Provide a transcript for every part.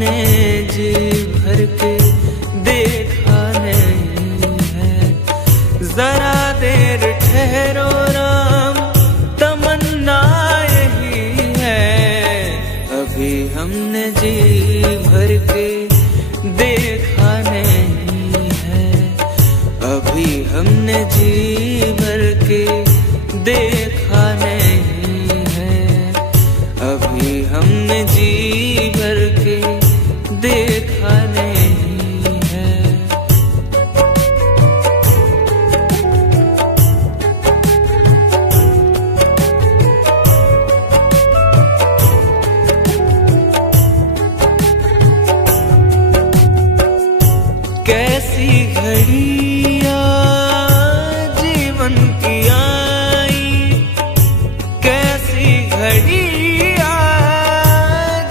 हमने जी भर के देखा नहीं है। जरा देर ठहरो राम, तमन्ना यही है। अभी हमने जी भर के देखा नहीं है। अभी हमने जी भर के देखा नहीं है। अभी हमने जी भर के देखा नहीं है। कैसी घड़ियां जीवन की आई, कैसी घड़ियां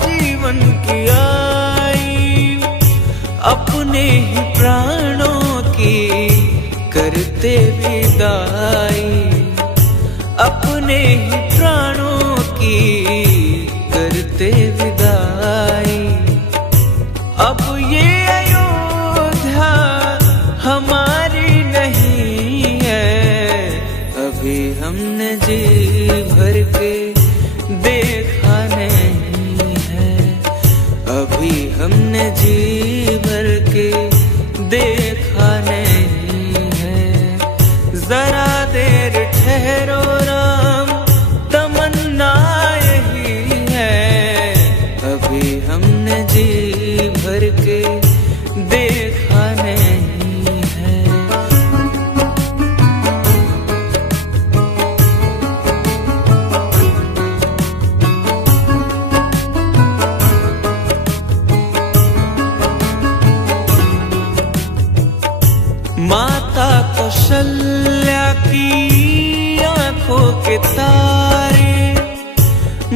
जीवन की आई। अपने ही प्राणों की करते विदाई, अपने ही प्राणों की करते विदाई। अब ये अयोध्या हमारी नहीं है। अभी हमने जी भर के देखा नहीं है। अभी हमने जी भर के देखा नहीं है। जरा देर ठहरो राम, तमन्ना यही है। अभी हमने जी भर के देखा नहीं है। माता कौशल्या की आंखों के तारे,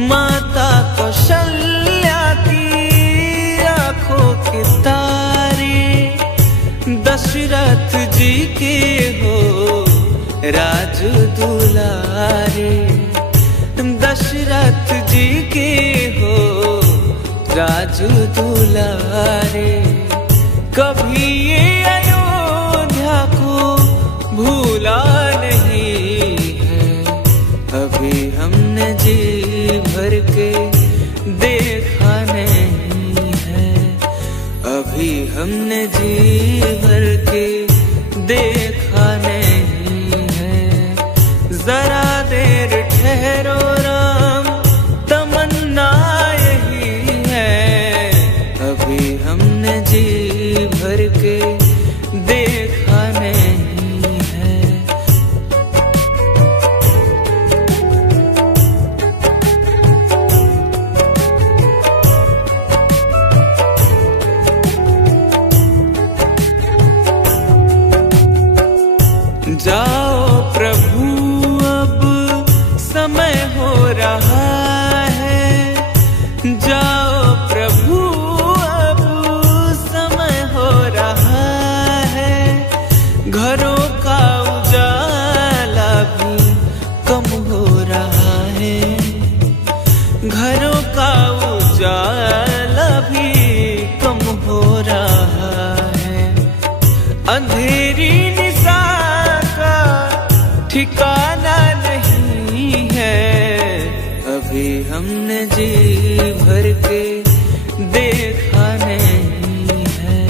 माता कौशल्या की आंखों के तारे। दशरथ जी के हो राज दुलारे, दशरथ जी के हो राज दुलारे। कभी ये अयोध्या को भूला नहीं है। अभी हमने जी भर के देखा नहीं है। अभी हमने जी भर के देखा नहीं है। जरा देर ठहरो राम, तमन्ना यही है। अभी हमने जी भर के देखा नहीं है। जाओ प्रभु अब समय हो रहा है। जाओ प्रभु अब समय हो रहा है। घरों का उजाला भी कम हो रहा है। घरों का उजाला भी कम हो रहा है। अंधेरी निशा का ठिकाना नहीं है। अभी हमने जी भर के देखा नहीं है।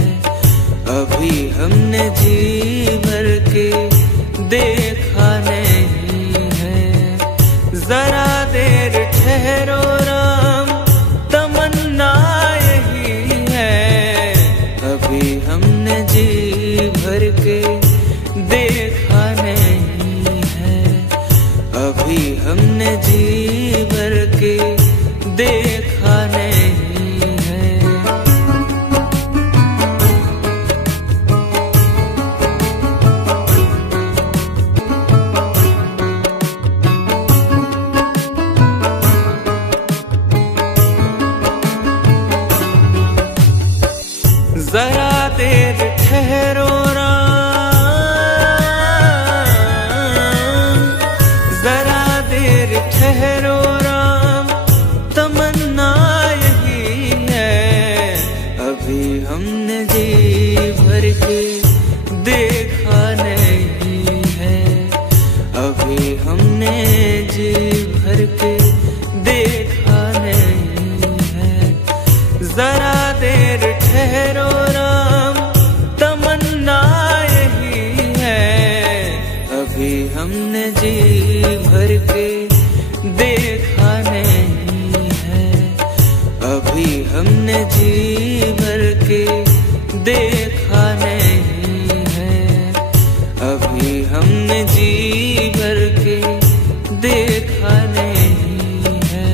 अभी हमने जी भर के देखा नहीं है। जरा देर ठहरो राम, तमन्ना यही है। अभी हमने जी भर के देखा नहीं है। अभी हमने जी भर के देखा नहीं है। जरा देर ठहरो राम, जरा देर ठहरो राम, तमन्ना यही है। जरा देर ठहरो राम, तमन्ना यही है। अभी हमने जी भर के देखा नहीं है, अभी हमने जी भर के देखा नहीं है, अभी हमने जी भर के देखा नहीं है।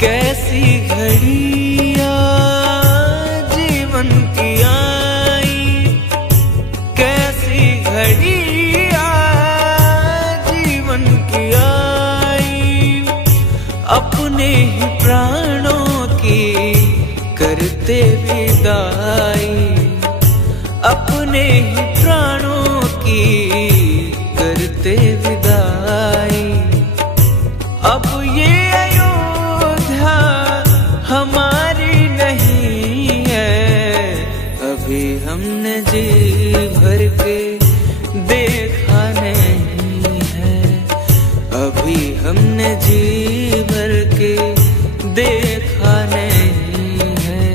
कैसी घड़ियां जीवन की आई, कैसी घड़ियां जीवन की आई, अपने ही प्राणों की करते विदाई, अपने ही प्राणों की करते विदाई। अब ये अयोध्या हमारी नहीं है, अभी हमने जी भर के देखा नहीं है, अभी हमने जी भर के देखा नहीं है।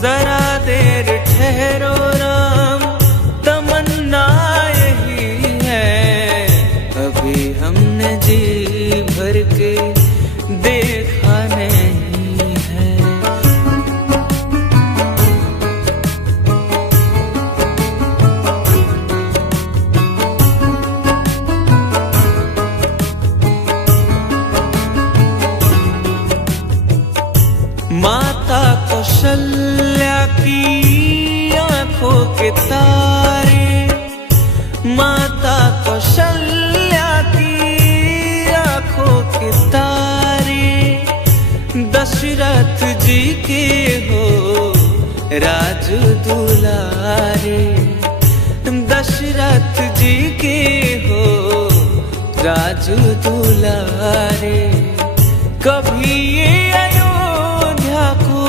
जरा देर ठहरो राम, तमन्ना यही है, अभी हमने जी भर के देखा नहीं है। माता कौशल्या की आंखों के तारे, माता कौशल्या की आंखों के तारे, दशरथ जी के हो राज दुलारे, दशरथ जी के हो राज दुलारे। कभी ये अयोध्या को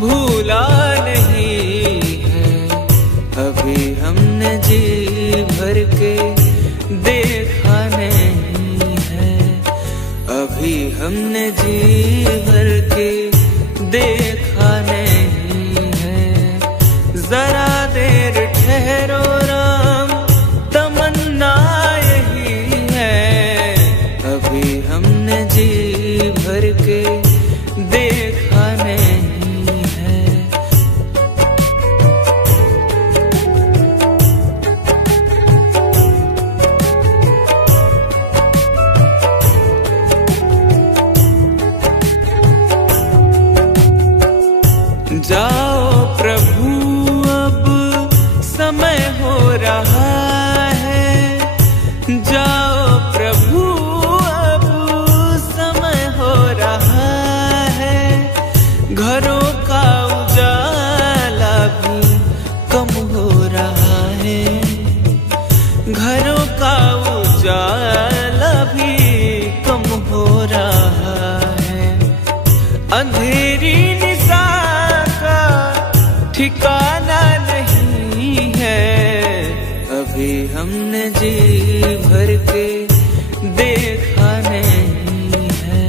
भूला नहीं है, अभी हमने जी भर के देखा नहीं है, अभी हमने जी भर के देखा नहीं है। जरा देर ठहरो राम, तमन्ना यही है, अभी हमने जी भर के देखा नहीं है। जाओ प्रभु अब समय हो रहा है, जाओ प्रभु अब समय हो रहा है। घरों का उजाला भी कम हो रहा है, घरों का उजाला भी कम हो रहा है। अंधेरी निशा का ठिकाना नहीं है, अभी हमने जी भर के देखा नहीं है,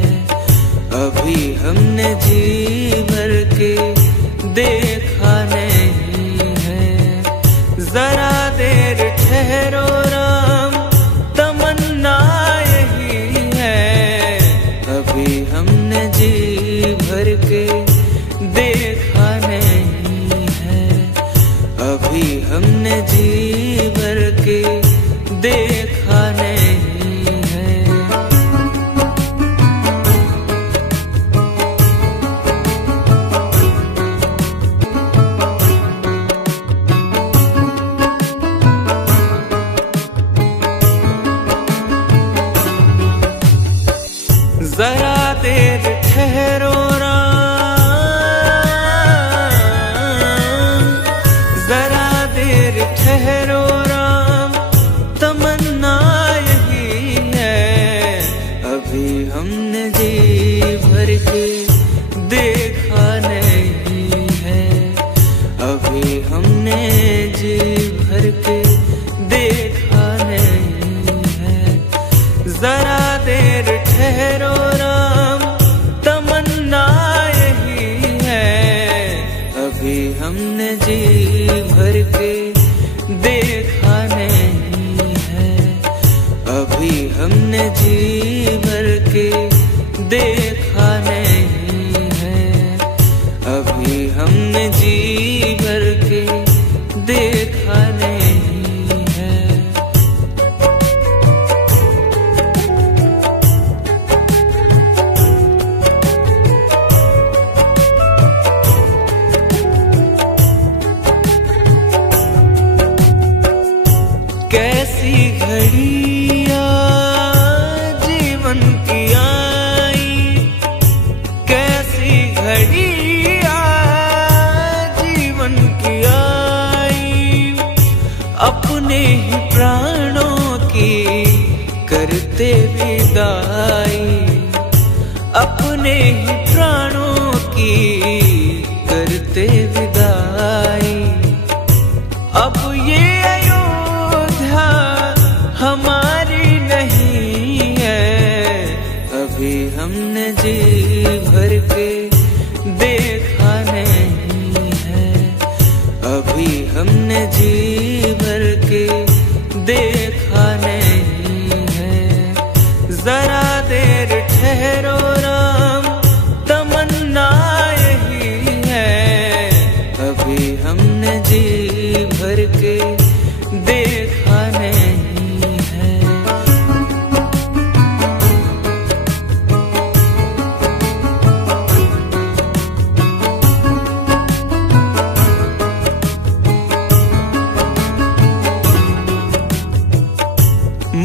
अभी हमने जी भर कभी हमने जी भर के देखा नहीं है, अभी हमने जी भर के देखा नहीं है, अभी हमने जी भर के देखा नहीं है। कैसी घड़ियाँ जीवन की आई, कैसी घड़ियाँ जीवन की आई, अपने ही प्राणों की करते विदाई, अपने ही प्राणों की करते विदाई। अब ये अयोध्या हमारी नहीं है, अभी हमने जी भर के देखा नहीं है, अभी हमने जी भर के देखा नहीं है। जरा देर ठहरो राम, तमन्ना यही है, अभी हमने जी भर के देखा नहीं है।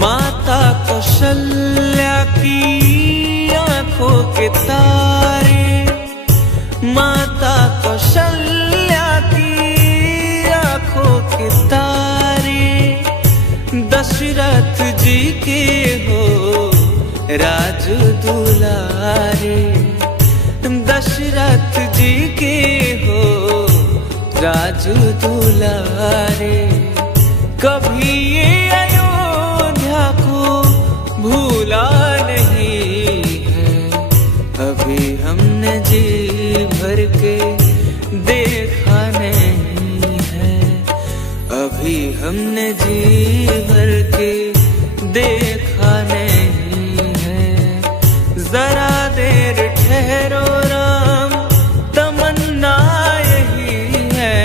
माता कौशल्या की आंखों के तारे, माता कौशल्या की आंखों के तारे, दशरथ जी के हो राज दुलारे, दशरथ जी के हो राज दुलारे। कभी ये अयोध्या को भूला नहीं है, अभी हमने जी भर के देखा नहीं है, अभी हमने जी भर के देखा नहीं है। जरा देर ठहरो राम, तमन्ना यही है,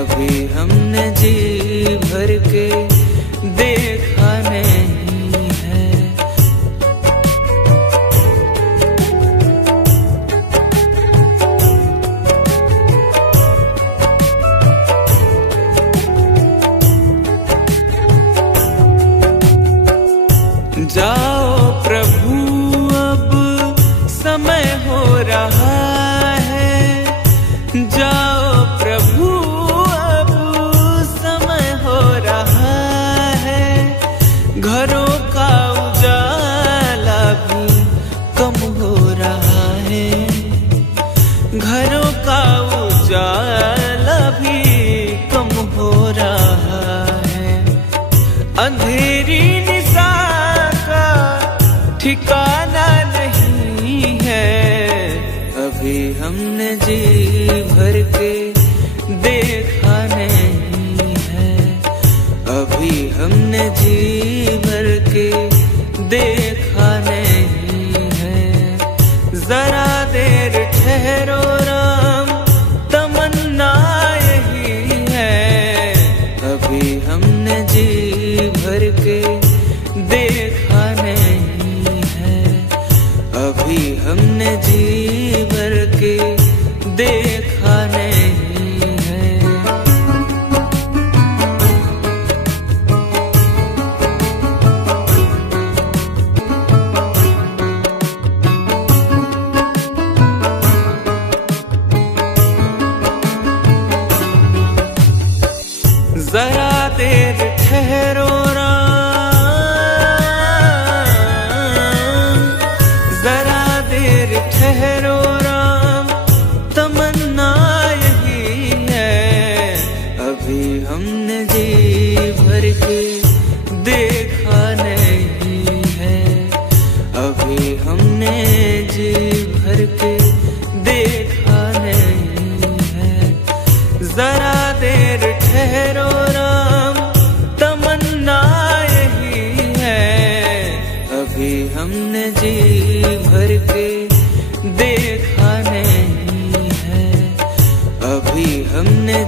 अभी हमने जी भर के देखा नहीं है। जाओ प्रभु अब समय हो रहा है, जाओ प्रभु अब समय हो रहा है, घरों का उजाला भी कम हो रहा है, घरों का उजाला भी कम हो रहा है। अंधेरी निशा का ठिकाना नहीं है, अभी हमने जी भर के देखा नहीं है, अभी हमने जी भर के देखा नहीं है। जरा देर ठहरो राम, तमन्ना यही है, अभी हमने जी भर के देखा नहीं है, अभी हमने जी भर के देखा नहीं है। जरा देर ठहरो राम, जरा देर ठहरो राम, तमन्ना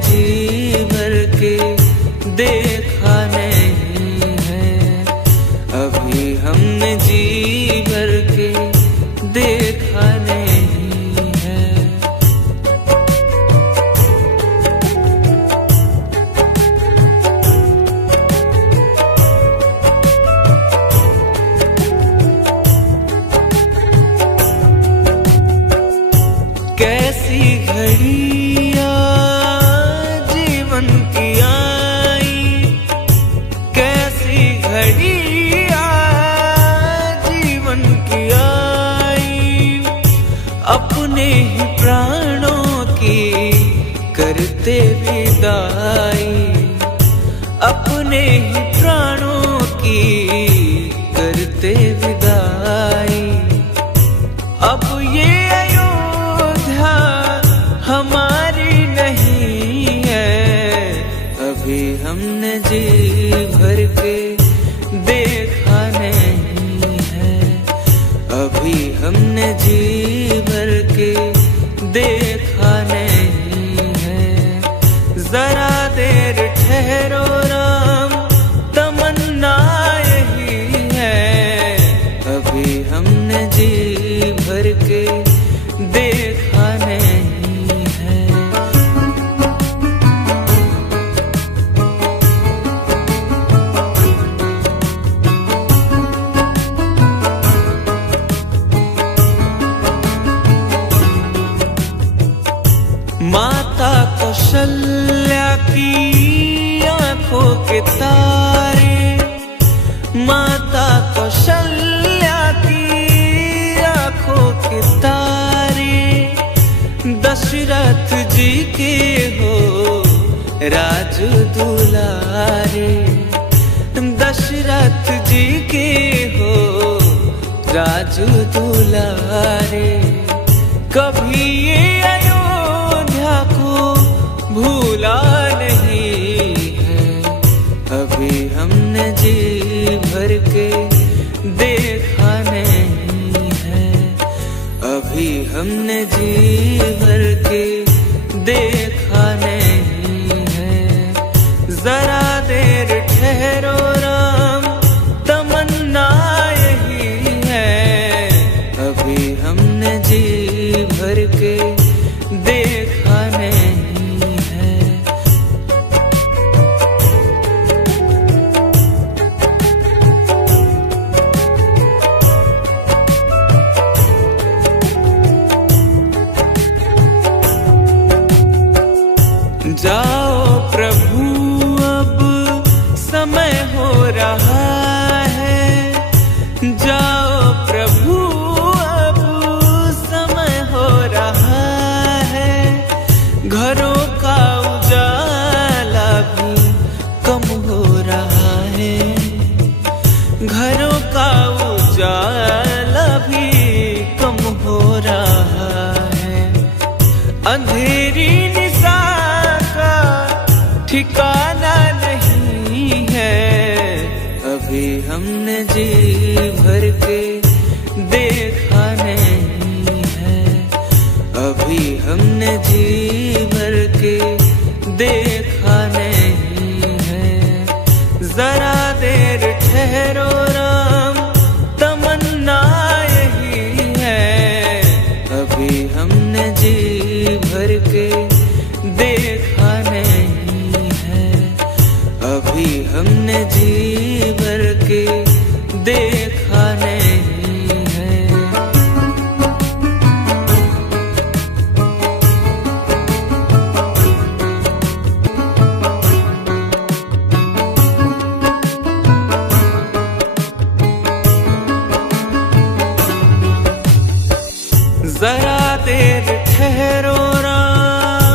जी भर के देखा नहीं है, अभी हमने जी भर के देखा नहीं है। कैसी घड़ियां जीवन की आई, कैसी घड़ियां जीवन की आई, अपने ही प्राणों की करते विदाई, अपने ही प्राणों की करते विदाई। अब ये हमारी नहीं है, अभी हमने जी भर के देखा नहीं है, अभी हमने जी भर के देखा नहीं है। जरा देर ठहरो राम, तमन्ना यही है, अभी हमने जी भर के देखा नहीं। माता कौशल्या की आंखों के तारे, माता कौशल्या की आंखों के तारे, दशरथ जी के हो राज दुलारे, दशरथ जी के हो राज दुलारे। कभी ये को भूला नहीं है, अभी हमने जी भर के देखा नहीं है, अभी हमने जी भर के देखा नहीं है। जरा देर ठहरो राम, तमन्ना यही है, अभी हमने जी भर के देखा नहीं है। जाओ प्रभु अब समय हो रहा है, जाओ प्रभु अब समय हो रहा है। घरों का उजाला भी कम हो रहा है, घरों का उजाला भी कम हो रहा है। अंधेरी निशा का ठिकाना नहीं है, अभी हमने जी भर के देखा नहीं है, अभी हमने जी भर के देखा नहीं है। जरा देर ठहरो राम, तमन्ना यही है, अभी हमने जी भर के देखा नहीं है, अभी हमने जी भर के देखा नहीं है। जरा देर ठहरो राम,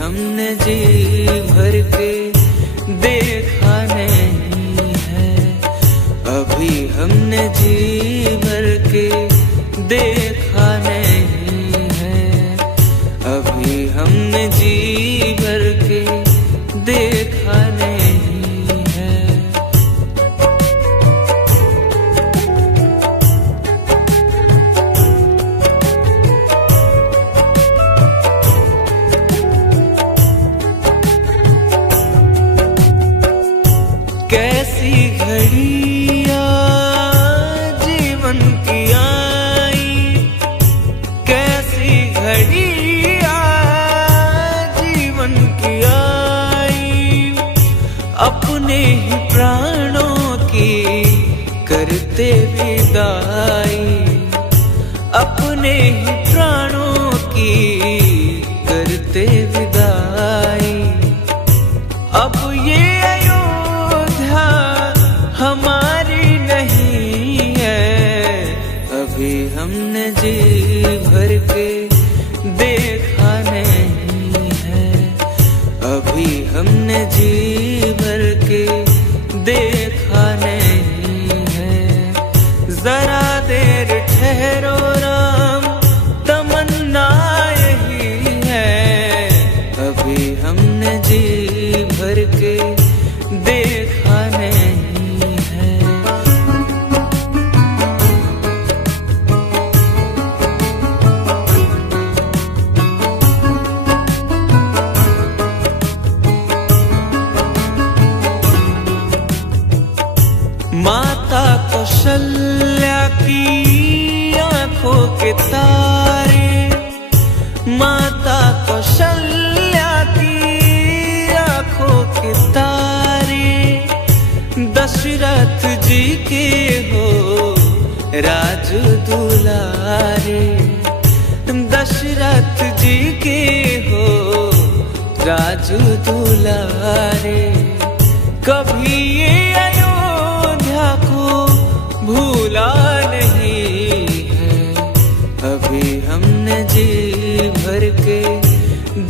हमने जी भर के देखा नहीं है, अभी हमने जी भर के देखा नहीं है, अभी हमने जी भर के देखा नहीं है। कैसी घड़ियाँ जीवन की आई, कैसी घड़ियाँ जीवन की आई, अपने ही प्राणों की करते विदाई, अपने ही प्राणों की करते विदाई। अब ये अयोध्या हमारी नहीं है, अभी हमने जी भर के देखा नहीं है, अभी हमने जी भर के देखा नहीं है। जरा देर ठहरो राम, तमन्ना यही है, अभी हमने जी भर के देखा नहीं है। माता कौशल्या की आंखों के तारे, माता कौशल्या की आंखों के तारे, दशरथ जी के हो राज दुलारे, दशरथ जी के हो राज दुलारे। कभी ये अयोध्या को भूला नहीं है, अभी हमने जी भर के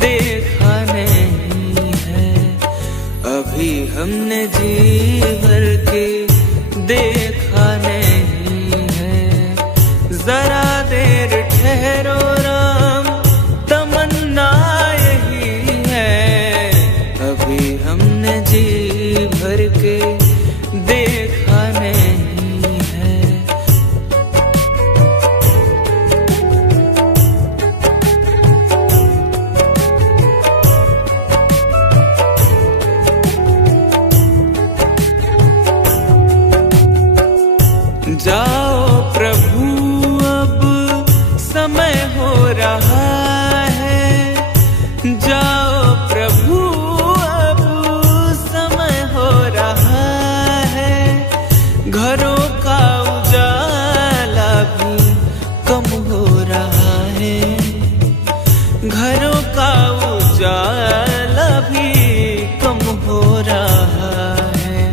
देखा नहीं है, अभी हमने जी भर के देखा नहीं है। जरा देर ठहरो राम, तमन्ना यही है, अभी हमने जी भर के देखा नहीं है। जाओ प्रभु अब समय हो रहा है, जाओ प्रभु अब समय हो रहा है। घरों का उजाला भी कम हो रहा है, घरों का उजाला भी कम हो रहा है।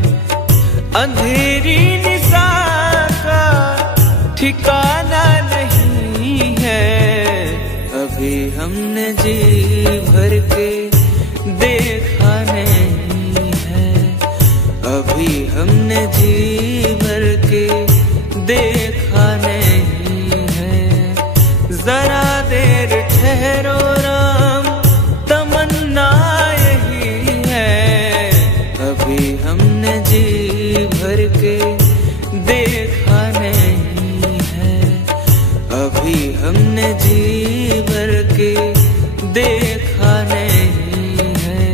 अंधेरी निशा ठिकाना नहीं है, अभी हमने जी भर के देखा नहीं है, अभी हमने जी भर के देखा नहीं है। जरा देर ठहरो राम, तमन्ना यही है, अभी हमने जी भर के देखा नहीं है, अभी हमने जी भर के देखा नहीं है।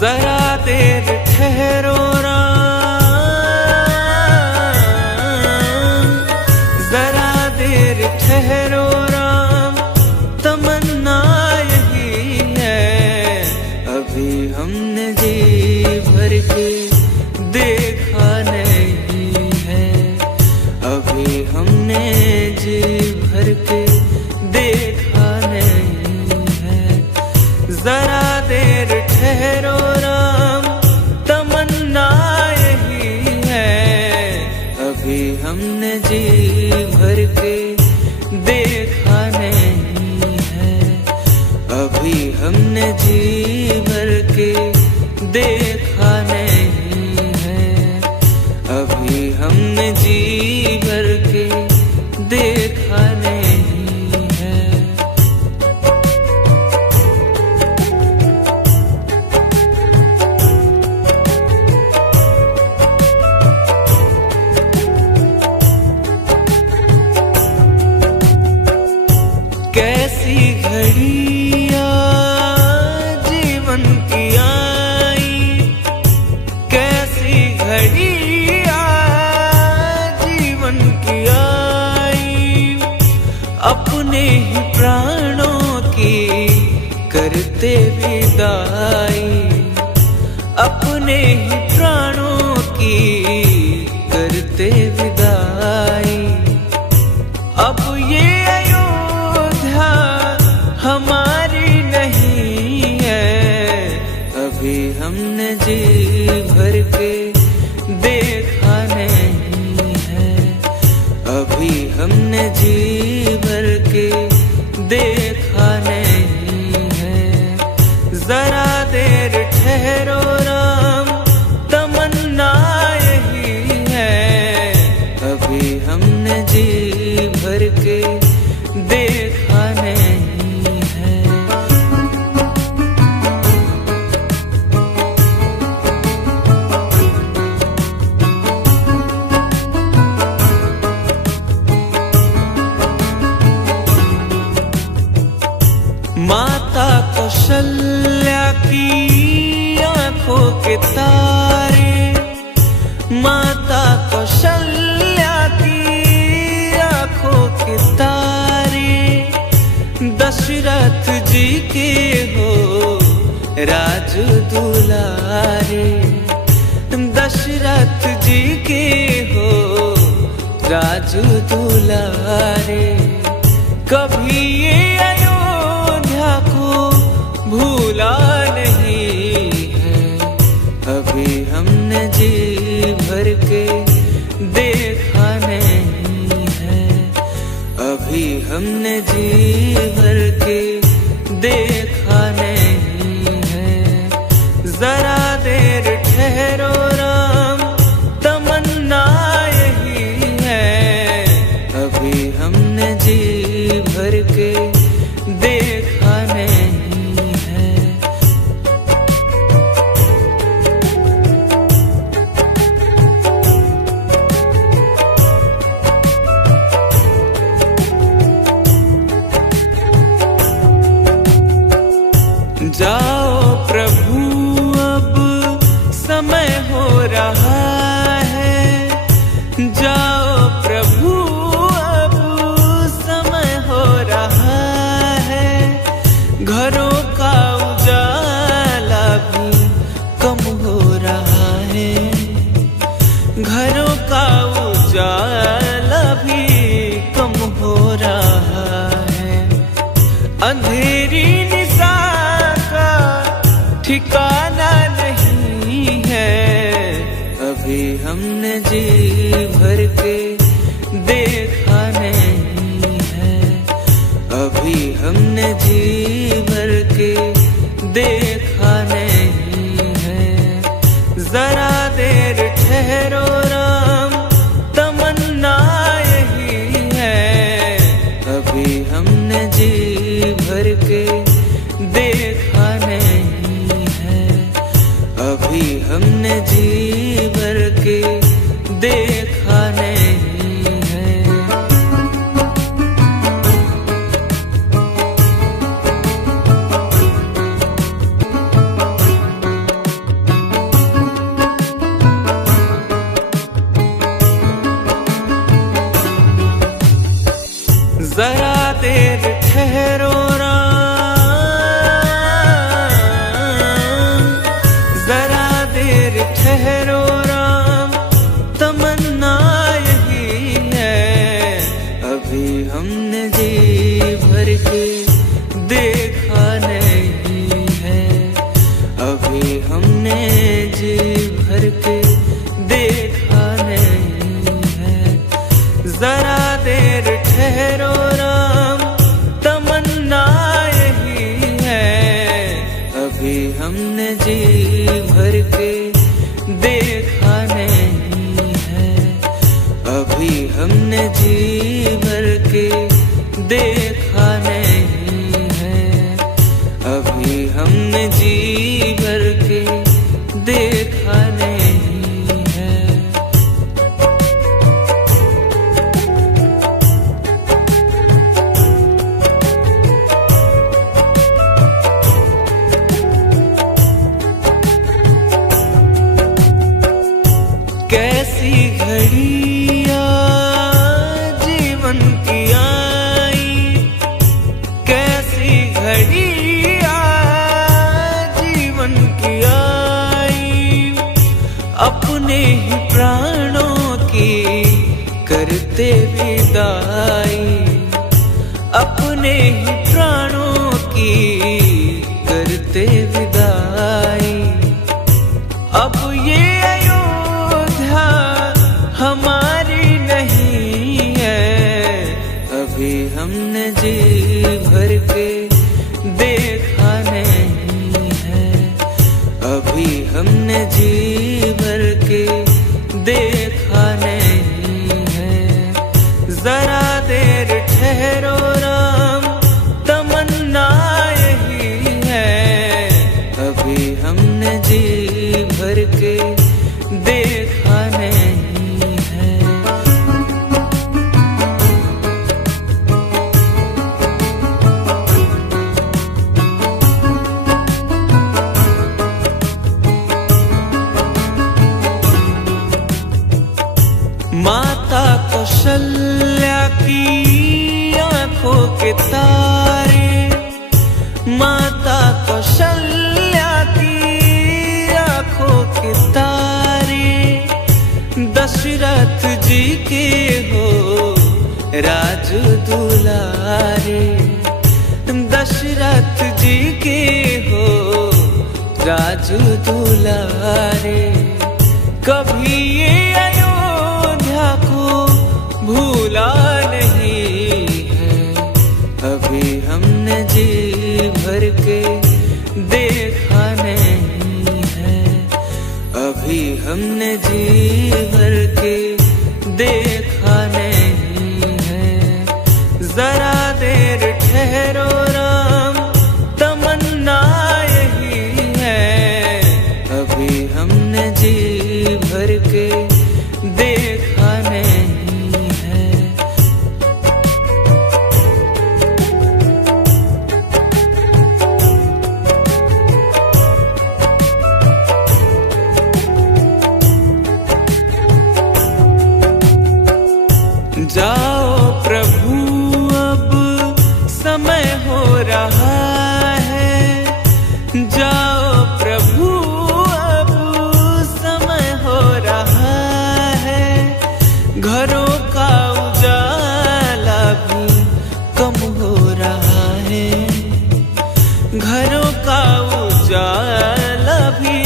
जरा देर ठहरो ठहरो राम, तमन्ना यही है, अभी हमने जी भर के देखा नहीं है, अभी हमने जी भर के देखा नहीं है। हमने जी भर के देखा नहीं है, अभी हमने जी भर के देखा नहीं है। कैसी घड़ियां जीवन की आई, कैसी घड़ियां जीवन की आई, अपने ही प्राणों की करते विदाई, अपने ही प्राणों की करते विदाई। अब ये अयोध्या हमारी नहीं है, अभी हमने जी भर के देखा नहीं है, अभी हमने जी भर के देखा नहीं है। जरा देर ठहरो राम, तमन्ना यही है, अभी हमने जी भर के देखा नहीं है। माता कौशल्या की आंखों के तारे, माता कौशल्या की आंखों के तारे, दशरथ जी के हो राज दुलारे, दशरथ जी के हो राज दुलारे। कभी ये अयोध्या को भूला नहीं है, अभी हमने जी भर के देखा नहीं है, अभी हमने जी भर के देखा नहीं है। जरा देर ठहरो राम, तमन्ना यही है, अभी हमने जी भर के देखा नहीं है। जाओ प्रभु अब समय हो रहा है, जाओ प्रभु अब समय हो रहा है। घरों का उजाला भी कम हो रहा है, घरों का उजाला भी कम हो रहा है। अंधेरी निशा का ठिकाना नहीं है, अभी हमने जी भर के देखा नहीं है, अभी हमने जी भर के देखा नहीं है। जरा देर ठहरो राम, तमन्ना यही है, अभी हमने जी भर के देखा नहीं है, अभी हमने जी भर के देखा नहीं है। जरा देर ठहरो राम, जरा देर ठहरो राम, तमन्ना यही है, अभी हमने जी भर के देखा नहीं है, अभी हमने जी भर के देखा नहीं है। जरा देर ठहरो राम, तमन्ना यही है, हमने जी भर के देखा नहीं है, अभी हमने जी भर के देखा नहीं है, अभी हमने जी भर के देखा नहीं है। कैसी घड़ियां जीवन की आई, कैसी घड़ियां जीवन की आई, अपने ही प्राणों की करते विदाई, अपने ही प्राणों की करते विदाई। अब ये अयोध्या हमारी नहीं है, अभी हमने जी भर के देखा नहीं है, अभी हमने जी भर के देखा नहीं है। जरा देर ठहरो राम, तमन्ना यही है, अभी हमने जी भर के देखा नहीं है। माता कौशल्या की आंखों के तारे, माता कौशल्या की आंखों के तारे, दशरथ जी के हो राज दुलारे, दशरथ जी के हो राज दुलारे। कभी ये अयोध्या को भूला नहीं है, अभी हमने जी भर के देखा नहीं है, अभी हमने जी भर के देखा नहीं है। जरा देर ठहरो राम, तमन्ना यही है, अभी हमने जी भर के देखा नहीं है। जाओ प्रभु अब समय हो रहा है, जाओ प्रभु अब समय हो रहा है, घरों का उजाला भी कम हो रहा है, घरों का उजाला भी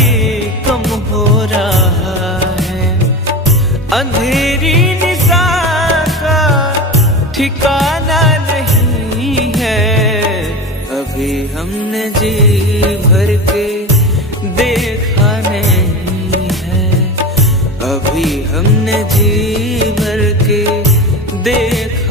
कम हो रहा है। अंधेरी निशा का ठिकाना नहीं है, अभी हमने जी भर के देखा नहीं है, अभी हमने जी भर के देखा